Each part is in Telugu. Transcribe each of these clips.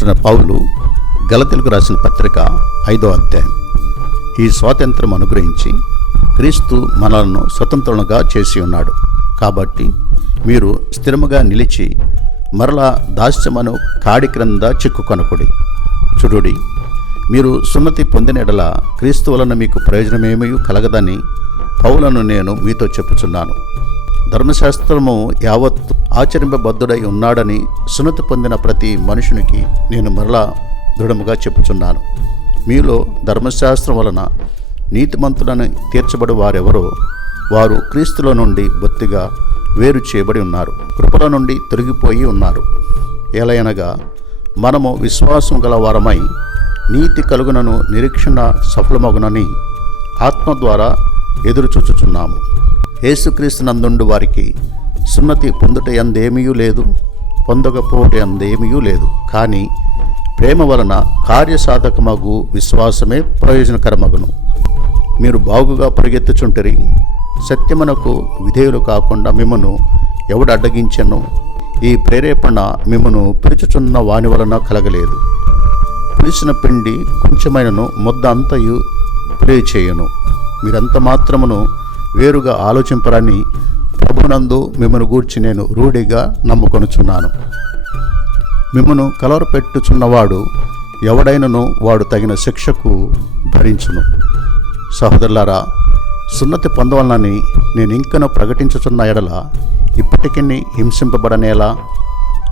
అపోస్తలుడైన పౌలు గలతీయులకు రాసిన పత్రిక 5వ అధ్యాయం. ఈ స్వాతంత్రం అనుగ్రహించి క్రీస్తు మనలను స్వతంత్రులుగా చేసి ఉన్నాడు. కాబట్టి మీరు స్థిరముగా నిలిచి మరలా దాస్యమను కాడి క్రింద చిక్కుకొనకుడి. చూడుడి, మీరు సున్నతి పొందిన ఎడల క్రీస్తు వలన మీకు ప్రయోజనమేమీ కలగదని పౌలను నేను మీతో చెప్పుచున్నాను. ధర్మశాస్త్రము యావత్తు ఆచరింపబద్ధుడై ఉన్నాడని సున్నతి పొందిన ప్రతి మనుషునికి నేను మరలా దృఢముగా చెప్పుచున్నాను. మీలో ధర్మశాస్త్రం వలన నీతిమంతులని తీర్చబడి వారెవరో వారు క్రీస్తులో నుండి బొత్తిగా వేరు చేయబడి ఉన్నారు, కృపల నుండి తొలగిపోయి ఉన్నారు. ఎలయనగా మనము విశ్వాసం గల వారమై నీతి కలుగునను నిరీక్షణ సఫలమగునని ఆత్మ ద్వారా ఎదురుచూచుచున్నాము. యేసుక్రీస్తు నందుండు వారికి సున్నతి పొందుట యందేమీ లేదు, పొందకపోవట యందేమీ లేదు. కానీ ప్రేమ వలన కార్యసాధకమగు విశ్వాసమే ప్రయోజనకరమగును. మీరు బాగుగా పరిగెత్తుచుంటిరి. సత్యమునకు విధేయులు కాకుండా మిమ్మను ఎవడు అడ్డగించెను? ఈ ప్రేరేపణ మిమ్మను పిలుచుచున్న వాని వలన కలగలేదు. పులిసిన పిండి కొంచెమైనను ముద్ద అంతయు పులియచేయును. మీరంత మాత్రమును వేరుగా ఆలోచింపరని ప్రభునందు మిమ్మను గూర్చి నేను రూఢిగా నమ్ముకొనుచున్నాను. మిమ్మను కలవరపెట్టుచున్నవాడు ఎవడైనను వాడు తగిన శిక్షకు భరించును. సహోదరులారా, సున్నతి పొందవలనని నేను ఇంకనూ ప్రకటించుచున్న ఎడల ఇప్పటికీ హింసింపబడనేలా?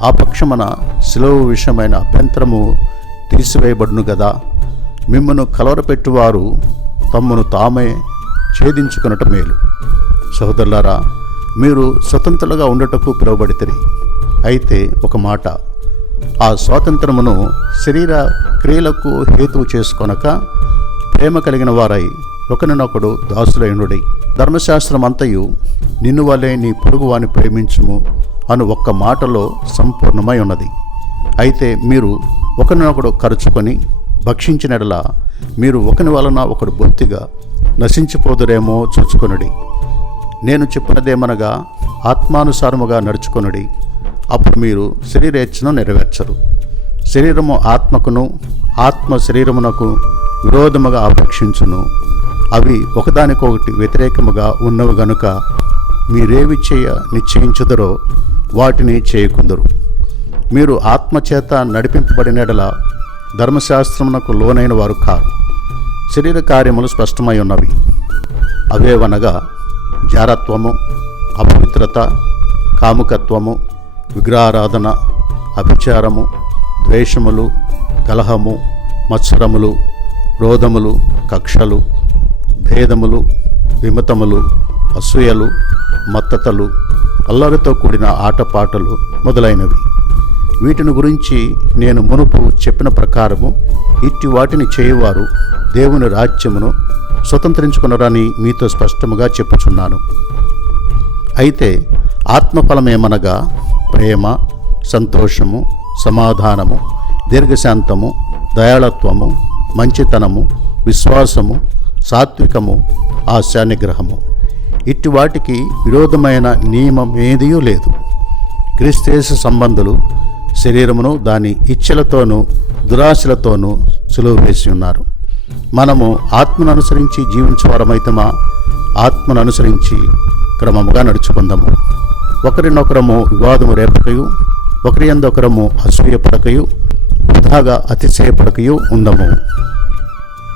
ఆ పక్షమున శిలువ విషయమైన అభ్యంతరము తీసివేయబడును గదా. మిమ్మను కలవరపెట్టువారు తమ్మును తామే ఛేదించుకొనుట మేలు. సహోదరులారా, మీరు స్వతంత్రులుగా ఉండటకు పిలువబడితిరి. అయితే ఒక మాట, ఆ స్వాతంత్రమును శరీర క్రియలకు హేతువు చేసుకొనక ప్రేమ కలిగిన వారై ఒకరినొకడు దాసులైనుడై. ధర్మశాస్త్రం అంతయు నిన్ను వలె నీ పొరుగువాని ప్రేమించుము అను ఒక్క మాటలో సంపూర్ణమై ఉన్నది. అయితే మీరు ఒకరినొకడు కరుచుకొని భక్షించినట్లా మీరు ఒకని వలన ఒకడు బొత్తిగా నశించిపోదురేమో చూచుకొనుడి. నేను చెప్పినదేమనగా ఆత్మానుసారముగా నడుచుకొనుడి. అప్పుడు మీరు శరీరేచ్ఛను నెరవేర్చరు. శరీరము ఆత్మకును, ఆత్మ శరీరమునకు విరోధముగా అపేక్షించును. అవి ఒకదానికొకటి వ్యతిరేకముగా ఉన్నవి గనుక మీరేవి నిశ్చయించుదరో వాటిని చేయకుందరు. మీరు ఆత్మచేత నడిపింపబడినడల ధర్మశాస్త్రమునకు లోనైన వారు కారు. శరీర కార్యములు స్పష్టమై ఉన్నవి. అవేవనగా జారత్వము, అపవిత్రత, కాముకత్వము, విగ్రహారాధన, అభిచారము, ద్వేషములు, కలహము, మత్సరములు, క్రోధములు, కక్షలు, భేదములు, విమతములు, అసూయలు, మత్తతలు, అల్లరితో కూడిన ఆటపాటలు మొదలైనవి. వీటిని గురించి నేను మునుపు చెప్పిన ప్రకారము ఇట్టి వాటిని చేయువారు దేవుని రాజ్యమును స్వతంత్రించుకున్నారని మీతో స్పష్టముగా చెప్పుచున్నాను. అయితే ఆత్మఫలమేమనగా ప్రేమ, సంతోషము, సమాధానము, దీర్ఘశాంతము, దయాళత్వము, మంచితనము, విశ్వాసము, సాత్వికము, ఆశానిగ్రహము. ఇట్టి వాటికి విరోధమైన నియమం ఏదియూ లేదు. క్రీస్తు సంబంధులు శరీరమును దాని ఇచ్ఛలతోనూ దురాశలతోనూ సులువ వేసి ఉన్నారు. మనము ఆత్మను అనుసరించి జీవించేవారమైతమా? ఆత్మను అనుసరించి క్రమముగా నడుచుకుందాము. ఒకరినొకరము వివాదము రేపకయు, ఒకరి యందు ఒకరము అసూయపడకయు, వృధాగా అతిశయపడకయు ఉండము.